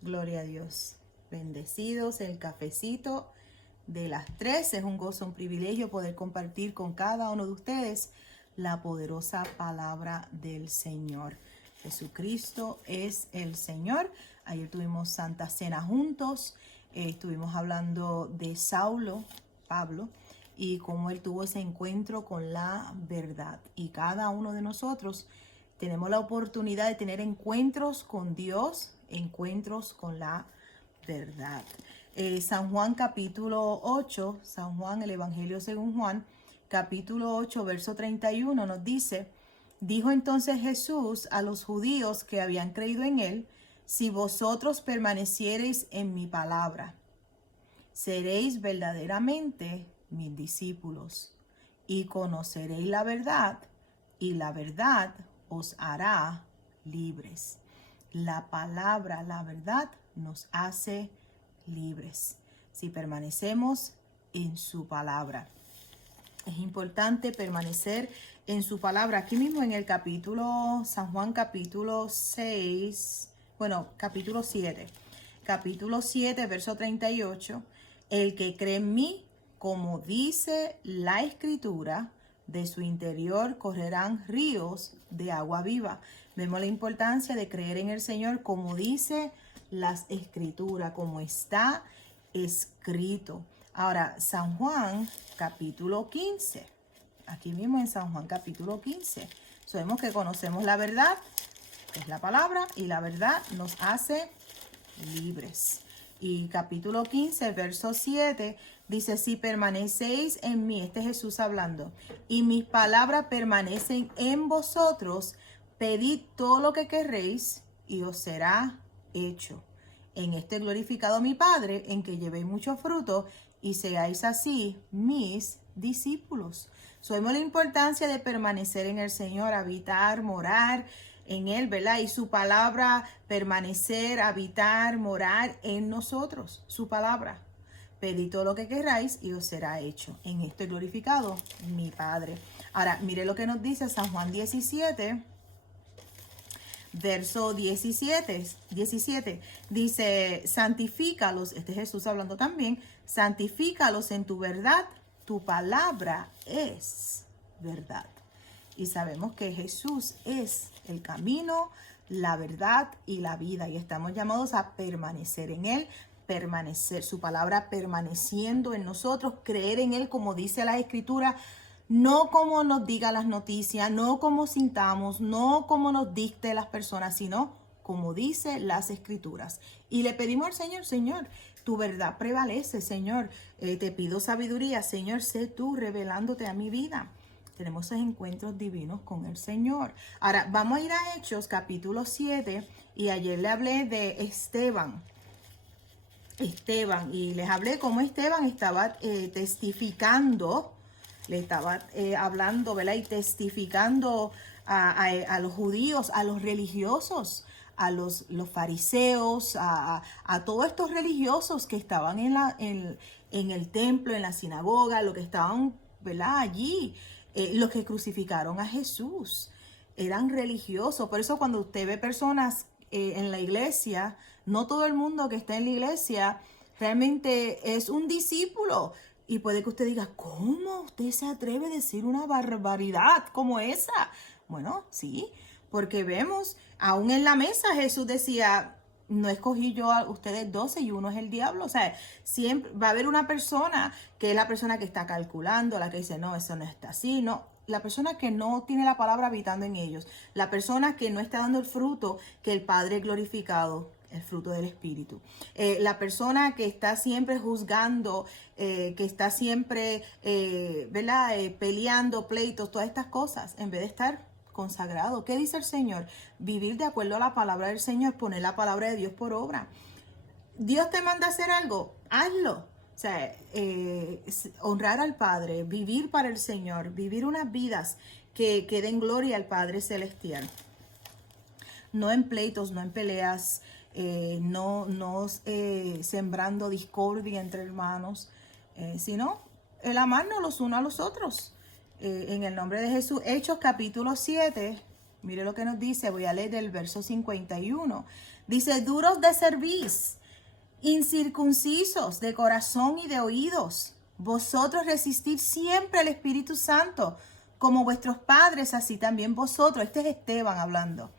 Gloria a Dios. Bendecidos, el cafecito de las 3. Es un gozo, un privilegio poder compartir con cada uno de ustedes la poderosa palabra del Señor. Jesucristo es el Señor. Ayer tuvimos Santa Cena juntos. Estuvimos hablando de Saulo, Pablo, y cómo él tuvo ese encuentro con la verdad. Y cada uno de nosotros tenemos la oportunidad de tener encuentros con Dios, encuentros con la verdad. San Juan capítulo 8, San Juan, el Evangelio según Juan, capítulo 8, verso 31 nos dice: dijo entonces Jesús a los judíos que habían creído en él: si vosotros permaneciereis en mi palabra, seréis verdaderamente mis discípulos, y conoceréis la verdad, y la verdad os hará libres. La palabra, la verdad, nos hace libres si permanecemos en su palabra. Es importante permanecer en su palabra. Aquí mismo en el capítulo, San Juan capítulo 6, capítulo 7. Capítulo 7, verso 38. El que cree en mí, como dice la Escritura, de su interior correrán ríos de agua viva. Vemos la importancia de creer en el Señor como dice las Escrituras, como está escrito. Ahora, San Juan capítulo 15. Aquí mismo en San Juan capítulo 15. Sabemos que conocemos la verdad, que es la palabra, y la verdad nos hace libres. Y capítulo 15, verso 7, dice: si permanecéis en mí, este es Jesús hablando, y mis palabras permanecen en vosotros, pedid todo lo que querréis y os será hecho. En este glorificado mi Padre, en que llevéis mucho fruto y seáis así mis discípulos. Sabemos la importancia de permanecer en el Señor, habitar, morar en Él, ¿verdad? Y su palabra permanecer, habitar, morar en nosotros. Su palabra. Pedid todo lo que queráis y os será hecho. En esto es glorificado mi Padre. Ahora, mire lo que nos dice San Juan 17, verso 17. Dice: santifícalos, este es Jesús hablando también, santifícalos en tu verdad, tu palabra es verdad. Y sabemos que Jesús es el camino, la verdad y la vida. Y estamos llamados a permanecer en Él, permanecer, su palabra permaneciendo en nosotros, creer en Él como dice la Escritura, no como nos diga las noticias, no como sintamos, no como nos dicte las personas, sino como dice las Escrituras. Y le pedimos al Señor: Señor, tu verdad prevalece, Señor. Te pido sabiduría, Señor, sé tú revelándote a mi vida. Tenemos esos encuentros divinos con el Señor. Ahora, vamos a ir a Hechos, capítulo 7. Y ayer le hablé de Esteban, y les hablé cómo Esteban estaba testificando, le estaba hablando, ¿verdad? Y testificando a los judíos, a los religiosos, a los fariseos, a todos estos religiosos que estaban en el templo, en la sinagoga, los que estaban, ¿verdad? Allí. Los que crucificaron a Jesús eran religiosos. Por eso cuando usted ve personas en la iglesia, no todo el mundo que está en la iglesia realmente es un discípulo. Y puede que usted diga: ¿cómo usted se atreve a decir una barbaridad como esa? Bueno, sí, porque vemos, aún en la mesa Jesús decía: no escogí yo a ustedes 12 y uno es el diablo. O sea, siempre va a haber una persona que es la persona que está calculando, la que dice: no, eso no está así, no. La persona que no tiene la palabra habitando en ellos, la persona que no está dando el fruto que el Padre glorificado, el fruto del Espíritu. La persona que está siempre juzgando, que está siempre, ¿verdad? Peleando, pleitos, todas estas cosas, en vez de estar consagrado. ¿Qué dice el Señor? Vivir de acuerdo a la palabra del Señor, poner la palabra de Dios por obra. Dios te manda a hacer algo, hazlo. O sea, honrar al Padre, vivir para el Señor, vivir unas vidas que den gloria al Padre Celestial. No en pleitos, no en peleas, no sembrando discordia entre hermanos, sino el amarnos los unos a los otros. En el nombre de Jesús. Hechos capítulo 7, Mire lo que nos dice, voy a leer del verso 51. Dice, duros de cerviz, incircuncisos de corazón y de oídos, vosotros resistid siempre al Espíritu Santo, como vuestros padres, así también vosotros. Este es Esteban hablando.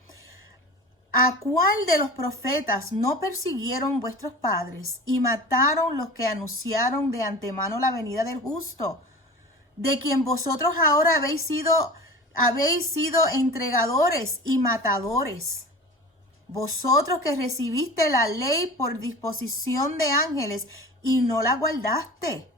¿A cuál de los profetas no persiguieron vuestros padres y mataron los que anunciaron de antemano la venida del justo, de quien vosotros ahora habéis sido entregadores y matadores? Vosotros que recibiste la ley por disposición de ángeles y no la guardaste.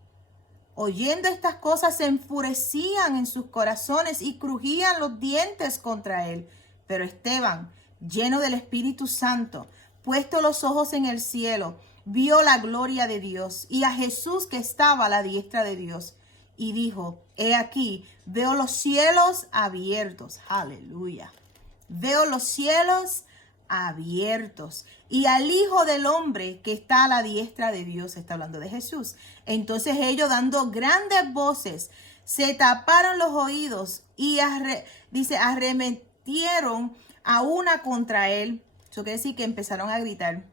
Oyendo estas cosas se enfurecían en sus corazones y crujían los dientes contra él. Pero Esteban, lleno del Espíritu Santo, puesto los ojos en el cielo, vio la gloria de Dios y a Jesús que estaba a la diestra de Dios. Y dijo, he aquí, veo los cielos abiertos. Aleluya. Veo los cielos abiertos y al Hijo del Hombre que está a la diestra de Dios. Está hablando de Jesús. Entonces ellos, dando grandes voces, se taparon los oídos y arremetieron a una contra él. Eso quiere decir que empezaron a gritar.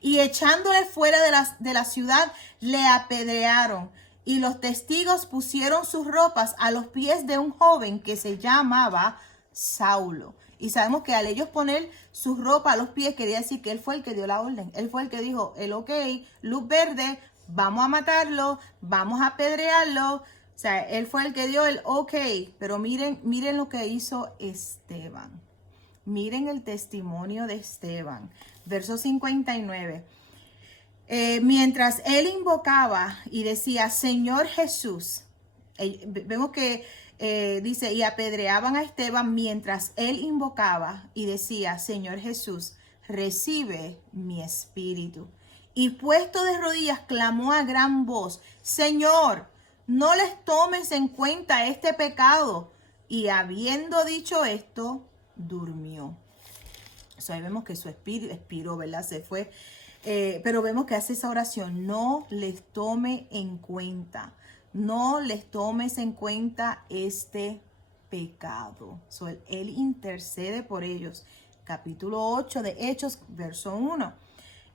Y echándole fuera de la ciudad, le apedrearon. Y los testigos pusieron sus ropas a los pies de un joven que se llamaba Saulo. Y sabemos que al ellos poner sus ropas a los pies, quería decir que él fue el que dio la orden. Él fue el que dijo, el ok, luz verde, vamos a matarlo, vamos a apedrearlo. O sea, él fue el que dio el ok. Pero miren lo que hizo Esteban. Miren el testimonio de Esteban. Verso 59. Mientras él invocaba y decía, Señor Jesús, vemos que dice, y apedreaban a Esteban mientras él invocaba y decía, Señor Jesús, recibe mi espíritu. Y puesto de rodillas, clamó a gran voz, Señor, no les tomes en cuenta este pecado. Y habiendo dicho esto, durmió. So, ahí vemos que su espíritu expiró, ¿verdad? Se fue. Pero vemos que hace esa oración, no les tome en cuenta, no les tomes en cuenta este pecado. So, él intercede por ellos. Capítulo 8 de Hechos, verso 1.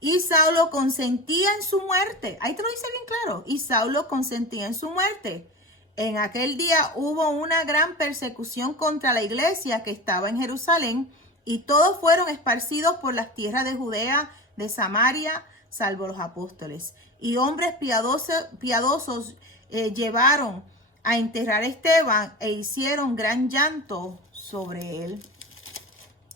Y Saulo consentía en su muerte. Ahí te lo dice bien claro. Y Saulo consentía en su muerte. En aquel día hubo una gran persecución contra la iglesia que estaba en Jerusalén, y todos fueron esparcidos por las tierras de Judea, de Samaria, salvo los apóstoles. Y hombres piadosos llevaron a enterrar a Esteban e hicieron gran llanto sobre él.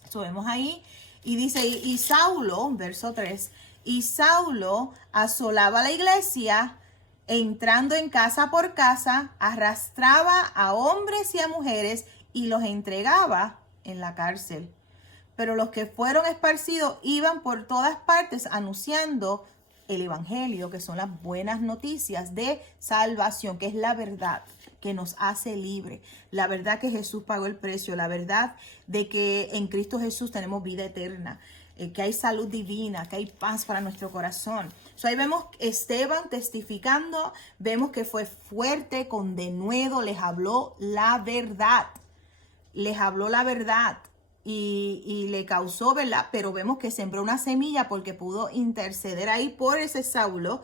Eso vemos ahí. Y dice, y Saulo, verso 3, y Saulo asolaba la iglesia, entrando en casa por casa, arrastraba a hombres y a mujeres y los entregaba en la cárcel. Pero los que fueron esparcidos iban por todas partes anunciando el evangelio, que son las buenas noticias de salvación, que es la verdad que nos hace libre, la verdad que Jesús pagó el precio, la verdad de que en Cristo Jesús tenemos vida eterna, que hay salud divina, que hay paz para nuestro corazón. So, ahí vemos Esteban testificando, vemos que fue fuerte, con denuedo, les habló la verdad, y le causó, ¿verdad? Pero vemos que sembró una semilla porque pudo interceder ahí por ese Saulo.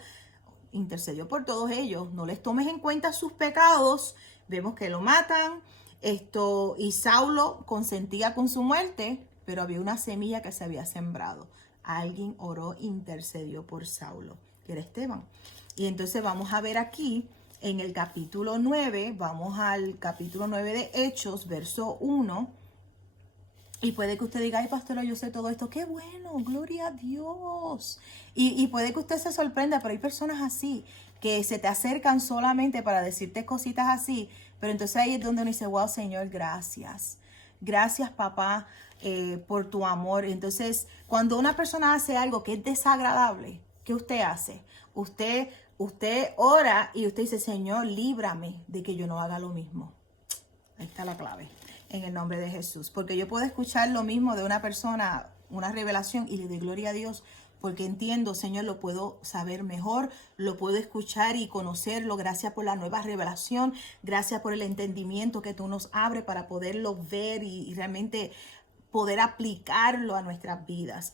Intercedió por todos ellos. No les tomes en cuenta sus pecados. Vemos que lo matan. Y Saulo consentía con su muerte, pero había una semilla que se había sembrado. Alguien oró, intercedió por Saulo, que era Esteban. Y entonces vamos a ver aquí en el capítulo 9, vamos al capítulo 9 de Hechos, verso 1. Y puede que usted diga, ay, pastora, yo sé todo esto. ¡Qué bueno! ¡Gloria a Dios! Y puede que usted se sorprenda, pero hay personas así que se te acercan solamente para decirte cositas así. Pero entonces ahí es donde uno dice, wow, Señor, gracias. Gracias, papá, por tu amor. Entonces, cuando una persona hace algo que es desagradable, ¿qué usted hace? Usted ora y usted dice, Señor, líbrame de que yo no haga lo mismo. Ahí está la clave. En el nombre de Jesús. Porque yo puedo escuchar lo mismo de una persona, una revelación, y le doy gloria a Dios porque entiendo, Señor, lo puedo saber mejor, lo puedo escuchar y conocerlo. Gracias por la nueva revelación, gracias por el entendimiento que tú nos abres para poderlo ver y realmente poder aplicarlo a nuestras vidas.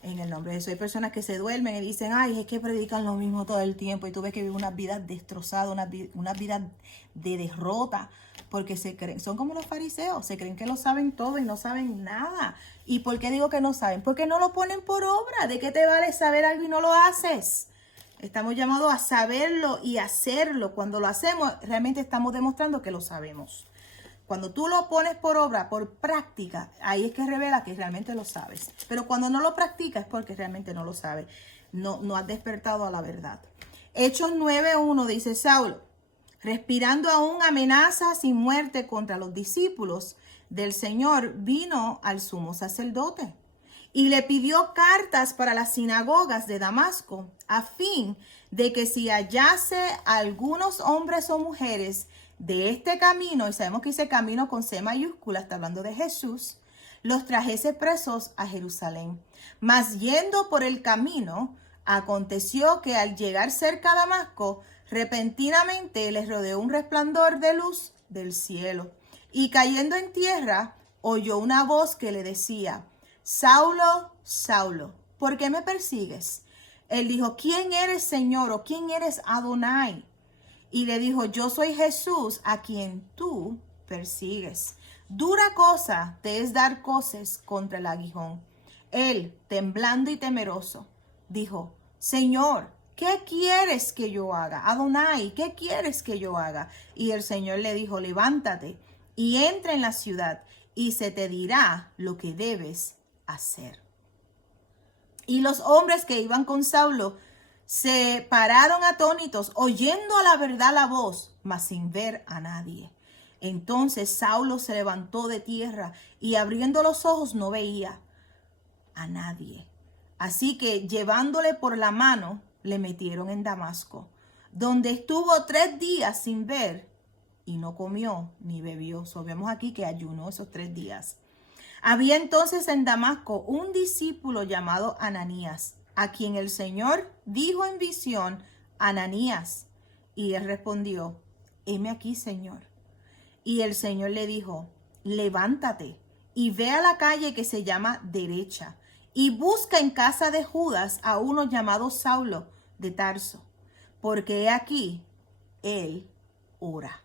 En el nombre de Jesús. Hay personas que se duermen y dicen, ay, es que predican lo mismo todo el tiempo, y tú ves que viven una vida destrozada, una vida de derrota, porque se creen, son como los fariseos, se creen que lo saben todo y no saben nada. ¿Y por qué digo que no saben? Porque no lo ponen por obra. ¿De qué te vale saber algo y no lo haces? Estamos llamados a saberlo y hacerlo. Cuando lo hacemos, realmente estamos demostrando que lo sabemos. Cuando tú lo pones por obra, por práctica, ahí es que revela que realmente lo sabes. Pero cuando no lo practicas es porque realmente no lo sabes. No has despertado a la verdad. Hechos 9:1 dice, Saulo, respirando aún amenazas y muerte contra los discípulos del Señor, vino al sumo sacerdote y le pidió cartas para las sinagogas de Damasco, a fin de que si hallase algunos hombres o mujeres de este camino, y sabemos que dice camino con C mayúscula, está hablando de Jesús, los trajese presos a Jerusalén. Mas yendo por el camino, aconteció que al llegar cerca a Damasco, repentinamente les rodeó un resplandor de luz del cielo, y cayendo en tierra, oyó una voz que le decía, Saulo, Saulo, ¿por qué me persigues? Él dijo, ¿quién eres, Señor? ¿O quién eres, Adonai? Y le dijo, yo soy Jesús a quien tú persigues. Dura cosa te es dar coces contra el aguijón. Él, temblando y temeroso, dijo, Señor, ¿qué quieres que yo haga? Adonai, ¿qué quieres que yo haga? Y el Señor le dijo, levántate y entra en la ciudad y se te dirá lo que debes hacer. Y los hombres que iban con Saulo se pararon atónitos, oyendo a la verdad la voz, mas sin ver a nadie. Entonces Saulo se levantó de tierra y abriendo los ojos no veía a nadie. Así que llevándole por la mano, le metieron en Damasco, donde estuvo 3 días sin ver y no comió ni bebió. Vemos aquí que ayunó esos 3 días. Había entonces en Damasco un discípulo llamado Ananías, a quien el Señor dijo en visión, Ananías. Y él respondió, heme aquí, Señor. Y el Señor le dijo, levántate y ve a la calle que se llama Derecha, y busca en casa de Judas a uno llamado Saulo de Tarso, porque he aquí, él ora.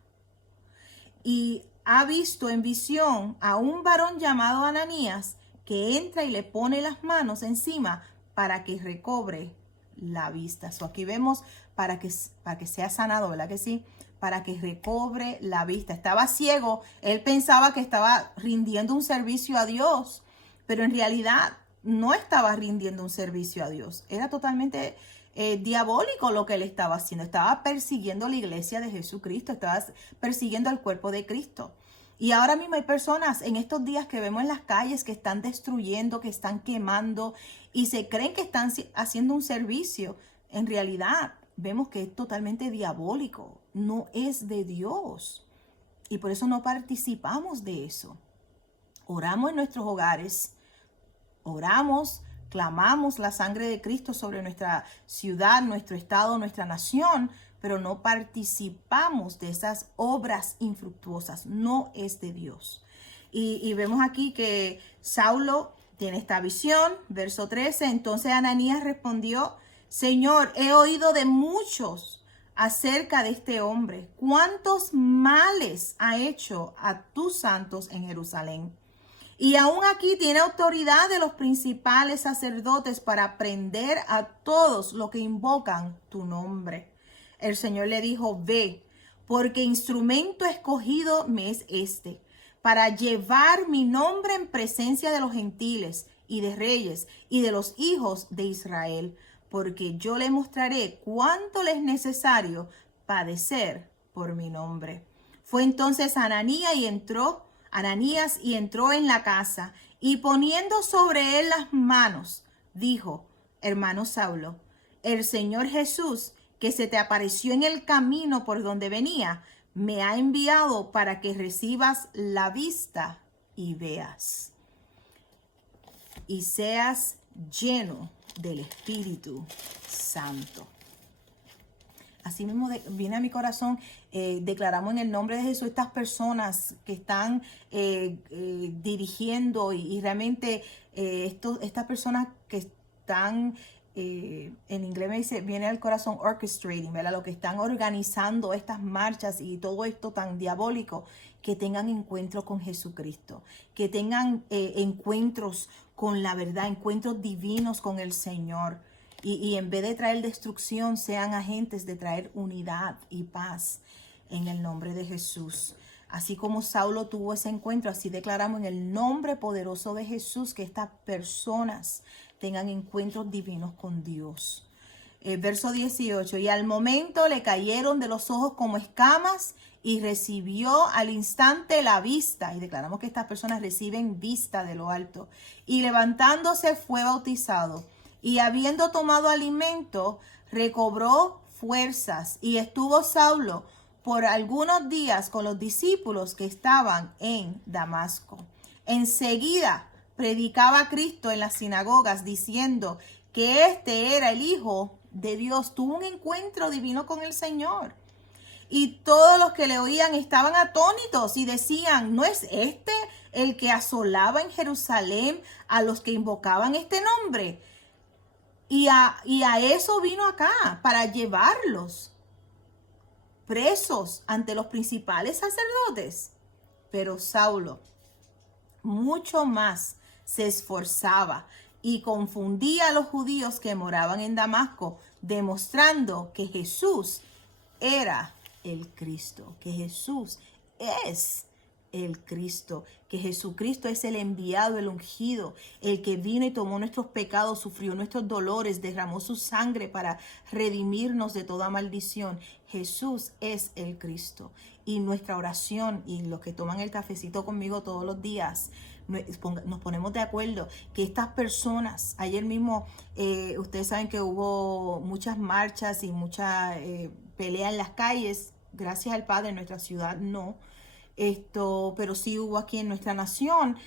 Y ha visto en visión a un varón llamado Ananías que entra y le pone las manos encima para que recobre la vista. Aquí vemos para que sea sanado, ¿verdad que sí? Para que recobre la vista. Estaba ciego, él pensaba que estaba rindiendo un servicio a Dios, pero en realidad no estaba rindiendo un servicio a Dios. Era totalmente diabólico lo que él estaba haciendo. Estaba persiguiendo la iglesia de Jesucristo, estaba persiguiendo al cuerpo de Cristo. Y ahora mismo hay personas en estos días que vemos en las calles que están destruyendo, que están quemando y se creen que están haciendo un servicio. En realidad vemos que es totalmente diabólico, no es de Dios. Y por eso no participamos de eso. Oramos en nuestros hogares, oramos, clamamos la sangre de Cristo sobre nuestra ciudad, nuestro estado, nuestra nación, pero no participamos de esas obras infructuosas. No es de Dios. Y vemos aquí que Saulo tiene esta visión, verso 13. Entonces Ananías respondió, Señor, he oído de muchos acerca de este hombre. ¿Cuántos males ha hecho a tus santos en Jerusalén? Y aún aquí tiene autoridad de los principales sacerdotes para prender a todos los que invocan tu nombre. El Señor le dijo, ve, porque instrumento escogido me es este, para llevar mi nombre en presencia de los gentiles y de reyes y de los hijos de Israel, porque yo le mostraré cuánto le es necesario padecer por mi nombre. Fue entonces Ananías y entró en la casa, y poniendo sobre él las manos, dijo, hermano Saulo, el Señor Jesús, que se te apareció en el camino por donde venía, me ha enviado para que recibas la vista y veas, y seas lleno del Espíritu Santo. Así mismo viene a mi corazón, declaramos en el nombre de Jesús estas personas que están dirigiendo y realmente estas personas que están, en inglés me dice, viene al corazón orchestrating, ¿verdad? Lo que están organizando estas marchas y todo esto tan diabólico, que tengan encuentros con Jesucristo, que tengan encuentros con la verdad, encuentros divinos con el Señor. Y en vez de traer destrucción, sean agentes de traer unidad y paz en el nombre de Jesús. Así como Saulo tuvo ese encuentro, así declaramos en el nombre poderoso de Jesús que estas personas tengan encuentros divinos con Dios. Verso 18, y al momento le cayeron de los ojos como escamas y recibió al instante la vista. Y declaramos que estas personas reciben vista de lo alto. Y levantándose fue bautizado. Y habiendo tomado alimento, recobró fuerzas. Y estuvo Saulo por algunos días con los discípulos que estaban en Damasco. Enseguida predicaba a Cristo en las sinagogas, diciendo que este era el Hijo de Dios. Tuvo un encuentro divino con el Señor. Y todos los que le oían estaban atónitos y decían, ¿no es este el que asolaba en Jerusalén a los que invocaban este nombre? Y a eso vino acá, para llevarlos presos ante los principales sacerdotes. Pero Saulo mucho más se esforzaba y confundía a los judíos que moraban en Damasco, demostrando que Jesús era el Cristo, que Jesús es el Cristo, que Jesucristo es el enviado, el ungido, el que vino y tomó nuestros pecados, sufrió nuestros dolores, derramó su sangre para redimirnos de toda maldición. Jesús es el Cristo. Y nuestra oración, y los que toman el cafecito conmigo todos los días, nos ponemos de acuerdo que estas personas, ayer mismo, ustedes saben que hubo muchas marchas y mucha pelea en las calles, gracias al Padre, en nuestra ciudad no, pero sí hubo aquí en nuestra nación,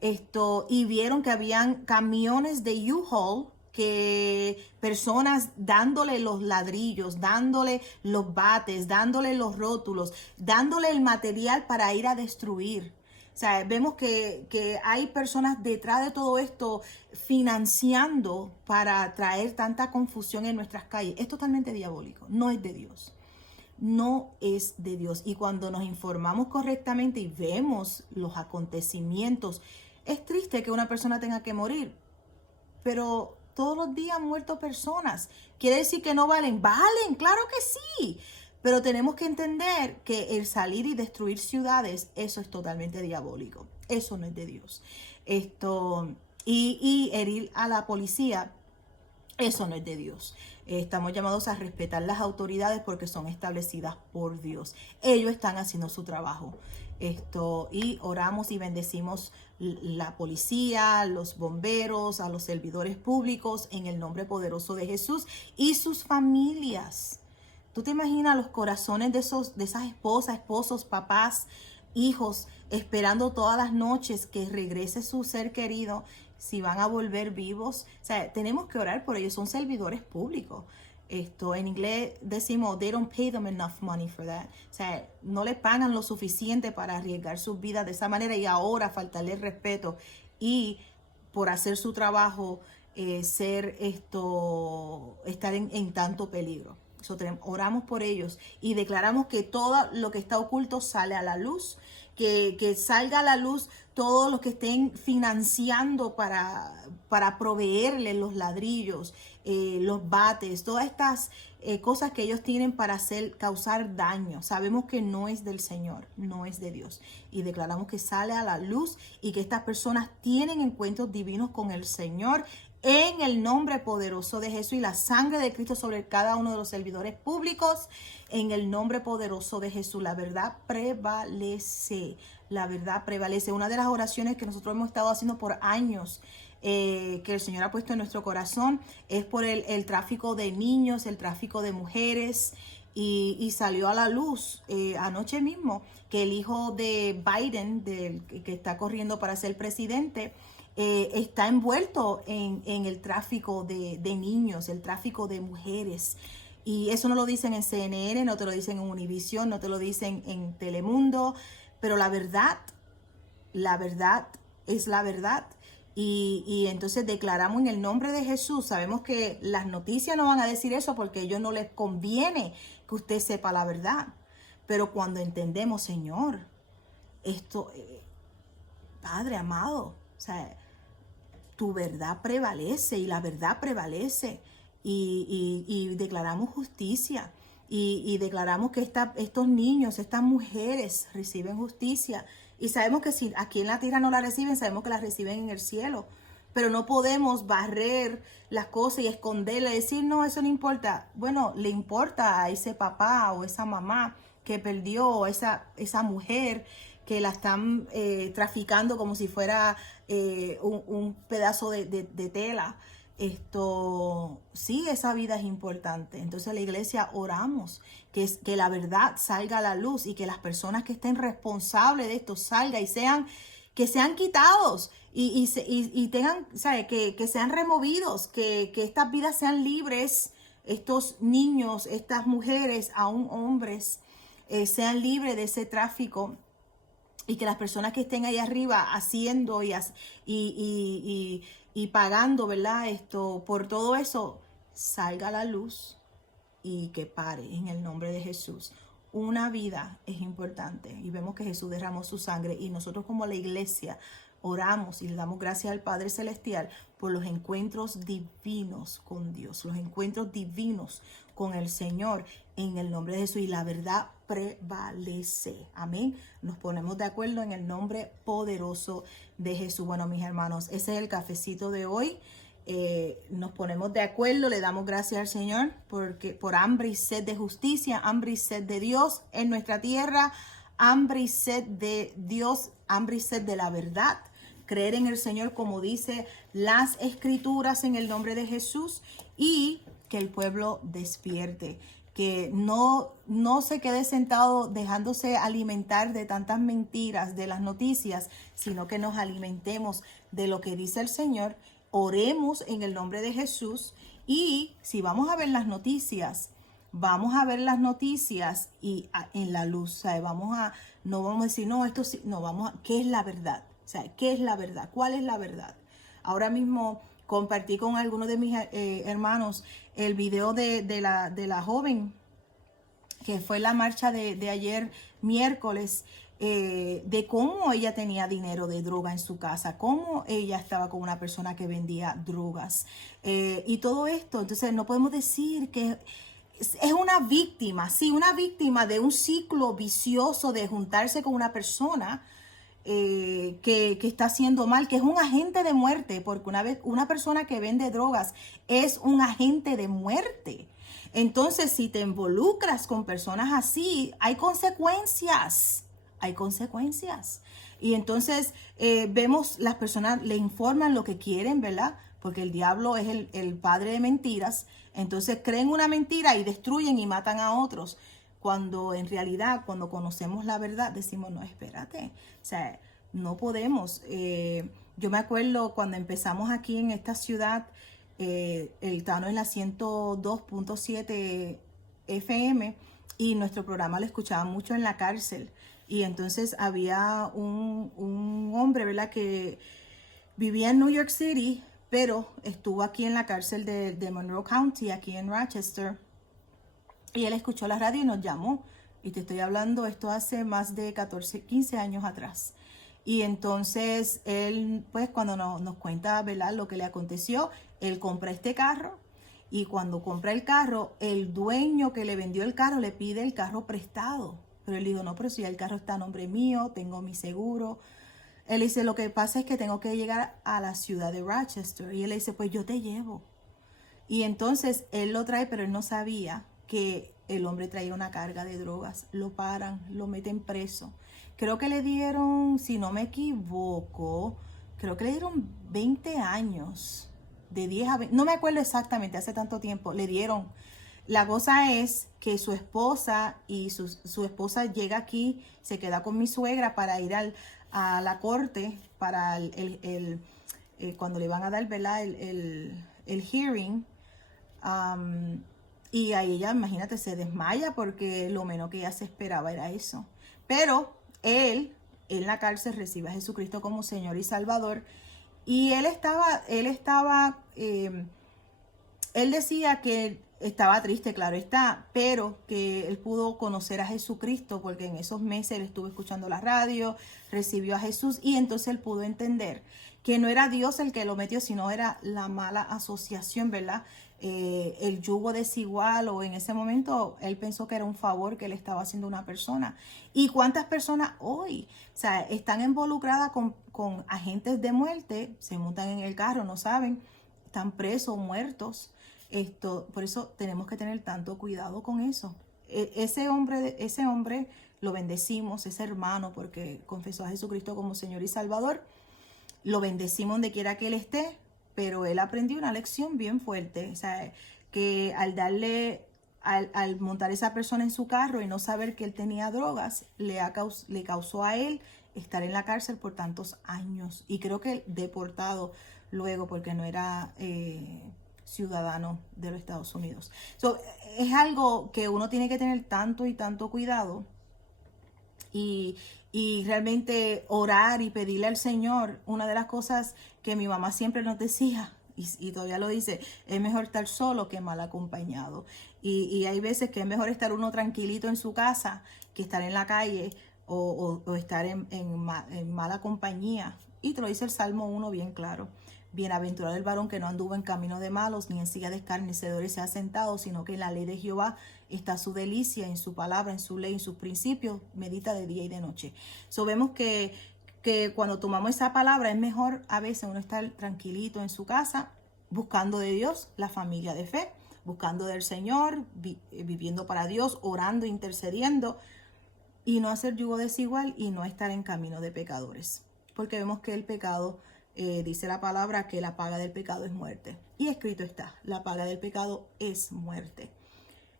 y vieron que habían camiones de U-Haul, que personas dándole los ladrillos, dándole los bates, dándole los rótulos, dándole el material para ir a destruir. O sea, vemos que hay personas detrás de todo esto financiando para traer tanta confusión en nuestras calles. Es totalmente diabólico, no es de Dios. No es de Dios. Y cuando nos informamos correctamente y vemos los acontecimientos, es triste que una persona tenga que morir, pero todos los días han muerto personas. ¿Quiere decir que no valen? Valen, claro que sí. Pero tenemos que entender que el salir y destruir ciudades, eso es totalmente diabólico. Eso no es de Dios. Y herir a la policía, eso no es de Dios. Estamos llamados a respetar las autoridades porque son establecidas por Dios. Ellos están haciendo su trabajo. Y oramos y bendecimos la policía, los bomberos, a los servidores públicos en el nombre poderoso de Jesús y sus familias. ¿Tú te imaginas los corazones de esas esposas, esposos, papás, hijos, esperando todas las noches que regrese su ser querido, si van a volver vivos? O sea, tenemos que orar por ellos, son servidores públicos. En inglés decimos, they don't pay them enough money for that. O sea, no le pagan lo suficiente para arriesgar sus vidas de esa manera y ahora faltarle el respeto y por hacer su trabajo, estar en tanto peligro. Oramos por ellos y declaramos que todo lo que está oculto sale a la luz, que salga a la luz todos los que estén financiando para proveerle los ladrillos, los bates, todas estas cosas que ellos tienen para causar daño. Sabemos que no es del Señor, no es de Dios. Y declaramos que sale a la luz y que estas personas tienen encuentros divinos con el Señor en el nombre poderoso de Jesús y la sangre de Cristo sobre cada uno de los servidores públicos. En el nombre poderoso de Jesús, la verdad prevalece. La verdad prevalece. Una de las oraciones que nosotros hemos estado haciendo por años, que el Señor ha puesto en nuestro corazón, es por el tráfico de niños, el tráfico de mujeres. Y salió a la luz anoche mismo que el hijo de Biden, que está corriendo para ser presidente, está envuelto en el tráfico de niños, el tráfico de mujeres. Y eso no lo dicen en CNN, no te lo dicen en Univision, no te lo dicen en Telemundo, pero la verdad es la verdad. Y entonces declaramos en el nombre de Jesús. Sabemos que las noticias no van a decir eso porque a ellos no les conviene que usted sepa la verdad. Pero cuando entendemos, Señor, esto, Padre amado, o sea, tu verdad prevalece y la verdad prevalece. Y declaramos justicia. Y declaramos que estos niños, estas mujeres reciben justicia. Y sabemos que si aquí en la tierra no la reciben, sabemos que la reciben en el cielo. Pero no podemos barrer las cosas y esconderle, decir, no, eso no importa. Bueno, le importa a ese papá o esa mamá que perdió, esa mujer que la están traficando como si fuera un pedazo de tela. Sí, esa vida es importante. Entonces la iglesia oramos que la verdad salga a la luz y que las personas que estén responsables de esto salgan y que sean quitados y tengan, ¿sabe? Que sean removidos, que estas vidas sean libres, estos niños, estas mujeres, aún hombres, sean libres de ese tráfico. Y que las personas que estén ahí arriba haciendo y pagando, ¿verdad? Por todo eso, salga a la luz y que pare en el nombre de Jesús. Una vida es importante y vemos que Jesús derramó su sangre y nosotros como la iglesia oramos y le damos gracias al Padre Celestial por los encuentros divinos con Dios, los encuentros divinos con el Señor en el nombre de Jesús y la verdad prevalece. Amén. Nos ponemos de acuerdo en el nombre poderoso de Jesús. Bueno, mis hermanos, ese es el cafecito de hoy. Nos ponemos de acuerdo, le damos gracias al Señor por hambre y sed de justicia, hambre y sed de Dios en nuestra tierra, hambre y sed de Dios, hambre y sed de la verdad. Creer en el Señor como dice las Escrituras en el nombre de Jesús y que el pueblo despierte. Que no se quede sentado dejándose alimentar de tantas mentiras, de las noticias, sino que nos alimentemos de lo que dice el Señor, oremos en el nombre de Jesús y si vamos a ver las noticias y en la luz, ¿sabe? No vamos a decir, no, esto sí, no, ¿qué es la verdad? O sea, ¿qué es la verdad? ¿Cuál es la verdad? Ahora mismo compartí con algunos de mis hermanos el video de la joven que fue la marcha de ayer miércoles, de cómo ella tenía dinero de droga en su casa, cómo ella estaba con una persona que vendía drogas y todo esto. Entonces no podemos decir que es una víctima, sí, una víctima de un ciclo vicioso de juntarse con una persona que está haciendo mal, que es un agente de muerte, porque una persona que vende drogas es un agente de muerte. Entonces, si te involucras con personas así, hay consecuencias, hay consecuencias. Y entonces vemos, las personas le informan lo que quieren, ¿verdad? Porque el diablo es el padre de mentiras. Entonces creen una mentira y destruyen y matan a otros. Cuando en realidad, cuando conocemos la verdad, decimos, no, espérate, o sea, no podemos. Yo me acuerdo cuando empezamos aquí en esta ciudad, el Tano en la 102.7 FM y nuestro programa lo escuchaba mucho en la cárcel. Y entonces había un hombre, ¿verdad?, que vivía en New York City, pero estuvo aquí en la cárcel de Monroe County, aquí en Rochester. Y él escuchó la radio y nos llamó. Y te estoy hablando, esto hace más de 14, 15 años atrás. Y entonces él, pues cuando nos cuenta, ¿verdad?, lo que le aconteció, él compra este carro. Y cuando compra el carro, el dueño que le vendió el carro le pide el carro prestado. Pero él dijo, no, pero si ya el carro está a nombre mío, tengo mi seguro. Él dice, lo que pasa es que tengo que llegar a la ciudad de Rochester. Y él le dice, pues yo te llevo. Y entonces él lo trae, pero él no sabía que el hombre traía una carga de drogas. Lo paran, lo meten preso. Creo que le dieron, si no me equivoco, creo que le dieron 20 años. De 10 a 20, no me acuerdo exactamente, hace tanto tiempo, le dieron. La cosa es que su esposa y su esposa llega aquí, se queda con mi suegra para ir a la corte para cuando le van a dar, ¿verdad? El hearing. Y ahí ella, imagínate, se desmaya porque lo menos que ella se esperaba era eso. Pero él en la cárcel recibe a Jesucristo como Señor y Salvador. Y él decía que estaba triste, claro está, pero que él pudo conocer a Jesucristo porque en esos meses él estuvo escuchando la radio, recibió a Jesús y entonces él pudo entender que no era Dios el que lo metió, sino era la mala asociación, ¿verdad? El yugo desigual, o en ese momento él pensó que era un favor que le estaba haciendo a una persona. ¿Y cuántas personas hoy, o sea, están involucradas con agentes de muerte, se montan en el carro, no saben, están presos, muertos? Por eso tenemos que tener tanto cuidado con eso. Ese hombre lo bendecimos, ese hermano, porque confesó a Jesucristo como Señor y Salvador. Lo bendecimos donde quiera que él esté, pero él aprendió una lección bien fuerte. O sea, que al montar esa persona en su carro y no saber que él tenía drogas, le causó a él estar en la cárcel por tantos años. Y creo que deportado luego porque no era ciudadano de los Estados Unidos. Es algo que uno tiene que tener tanto y tanto cuidado. Y realmente orar y pedirle al Señor. Una de las cosas que mi mamá siempre nos decía, y todavía lo dice, es mejor estar solo que mal acompañado. Y hay veces que es mejor estar uno tranquilito en su casa que estar en la calle o estar en mala compañía. Y te lo dice el Salmo 1 bien claro. Bienaventurado el varón que no anduvo en camino de malos, ni en silla de escarnecedores se ha sentado, sino que en la ley de Jehová está su delicia, en su palabra, en su ley, en sus principios, medita de día y de noche. Vemos que cuando tomamos esa palabra es mejor a veces uno estar tranquilito en su casa, buscando de Dios, la familia de fe, buscando del Señor, viviendo para Dios, orando, intercediendo, y no hacer yugo desigual y no estar en camino de pecadores. Porque vemos que el pecado, dice la palabra, que la paga del pecado es muerte. Y escrito está, la paga del pecado es muerte.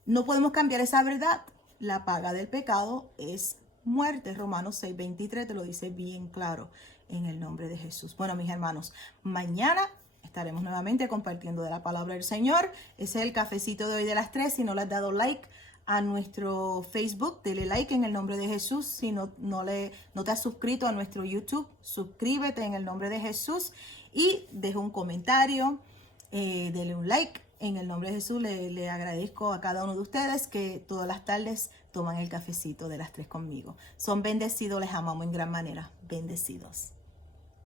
No podemos cambiar esa verdad. La paga del pecado es muerte. Romanos 6:23 te lo dice bien claro en el nombre de Jesús. Bueno, mis hermanos, mañana estaremos nuevamente compartiendo de la palabra del Señor. Ese es el cafecito de hoy de las 3. Si no le has dado like a nuestro Facebook, dele like en el nombre de Jesús. Si no te has suscrito a nuestro YouTube, suscríbete en el nombre de Jesús y deja un comentario, dele un like. En el nombre de Jesús le agradezco a cada uno de ustedes que todas las tardes toman el cafecito de las 3 conmigo. Son bendecidos, les amamos en gran manera. Bendecidos.